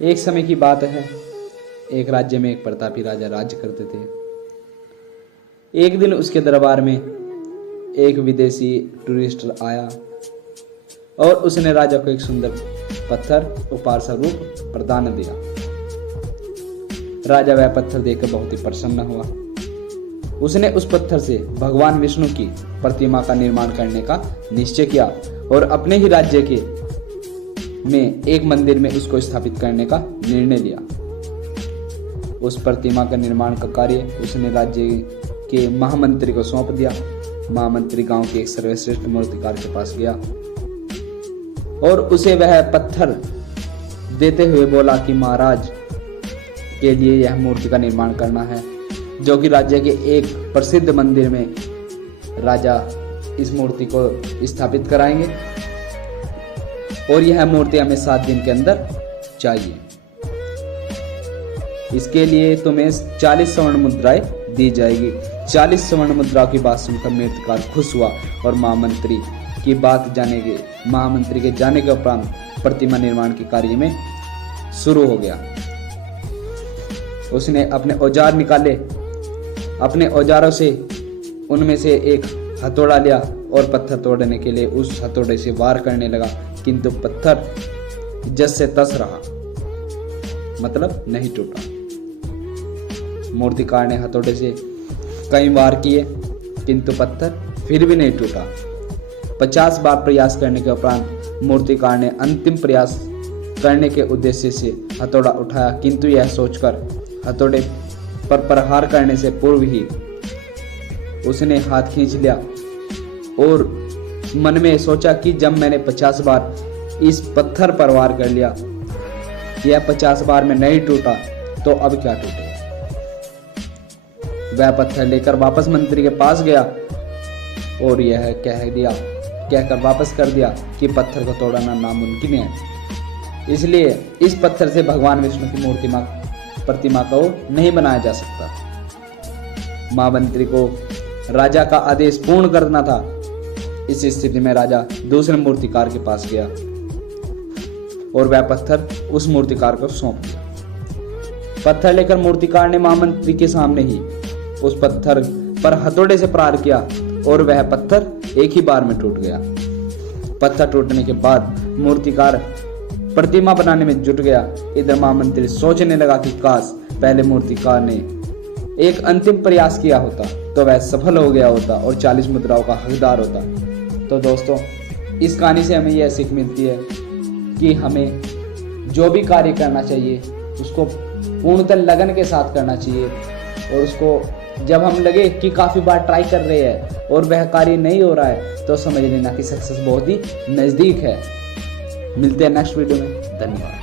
एक समय की बात है, एक राज्य में एक प्रतापी राजा राज्य करते थे। एक दिन उसके दरबार में एक विदेशी टूरिस्ट आया और उसने राजा को एक सुंदर पत्थर उपहार स्वरूप प्रदान दिया। राजा वह पत्थर देखकर बहुत ही प्रसन्न हुआ। उसने उस पत्थर से भगवान विष्णु की प्रतिमा का निर्माण करने का निश्चय किया और अपने ही राज्य के में एक मंदिर में उसको स्थापित करने का निर्णय लिया। उस प्रतिमा का निर्माण का कार्य उसने राज्य के महामंत्री को सौंप दिया। महामंत्री गांव के एक सर्वश्रेष्ठ मूर्तिकार के पास गया और उसे वह पत्थर देते हुए बोला कि महाराज के लिए यह मूर्ति का निर्माण करना है, जो कि राज्य के एक प्रसिद्ध मंदिर में राजा इस मूर्ति को स्थापित कराएंगे और यह मूर्ति हमें 7 दिन के अंदर चाहिए। इसके लिए तुम्हें 40 स्वर्ण मुद्राएं दी जाएगी। 40 स्वर्ण मुद्राओं की बात सुनकर मूर्तिकार खुश हुआ और महामंत्री के जाने के उपरांत प्रतिमा निर्माण के कार्य में शुरू हो गया। उसने अपने औजार निकाले। अपने औजारों से उनमें से एक हथौड़ा लिया और पत्थर तोड़ने के लिए उस हथौड़े से वार करने लगा, किंतु पत्थर जस से तस रहा, मतलब नहीं टूटा। मूर्तिकार ने हथौड़े से कई वार किए किंतु पत्थर फिर भी नहीं टूटा। 50 बार प्रयास करने के उपरांत मूर्तिकार ने अंतिम प्रयास करने के उद्देश्य से हथौड़ा उठाया, किंतु यह सोचकर हथौड़े पर प्रहार करने से पूर्व ही उसने हाथ खींच लिया और मन में सोचा कि जब मैंने 50 बार इस पत्थर पर वार कर लिया, यह 50 बार में नहीं टूटा, तो अब क्या टूटेगा। वह पत्थर लेकर वापस मंत्री के पास गया और यह कहकर वापस कर दिया कि पत्थर को तोड़ना नामुमकिन है, इसलिए इस पत्थर से भगवान विष्णु की प्रतिमा को नहीं बनाया जा सकता। महामंत्री को राजा का आदेश पूर्ण करना था। इस स्थिति में राजा दूसरे मूर्तिकार के पास गया और वह पत्थर उस मूर्तिकार को सौंप दिया। पत्थर लेकर मूर्तिकार ने महामंत्री के सामने ही उस पत्थर पर हथौड़े से प्रहार किया और वह पत्थर एक ही बार में टूट गया। पत्थर टूटने के बाद मूर्तिकार प्रतिमा बनाने में जुट गया। इधर महामंत्री सोचने लगा कि काश पहले मूर्तिकार ने एक अंतिम प्रयास किया होता तो वह सफल हो गया होता और 40 मुद्राओं का हकदार होता। तो दोस्तों, इस कहानी से हमें यह सीख मिलती है कि हमें जो भी कार्य करना चाहिए उसको पूर्णतः लगन के साथ करना चाहिए और उसको जब हम लगे कि काफ़ी बार ट्राई कर रहे हैं और वह कार्य नहीं हो रहा है तो समझ लेना कि सक्सेस बहुत ही नज़दीक है। मिलते हैं नेक्स्ट वीडियो में। धन्यवाद।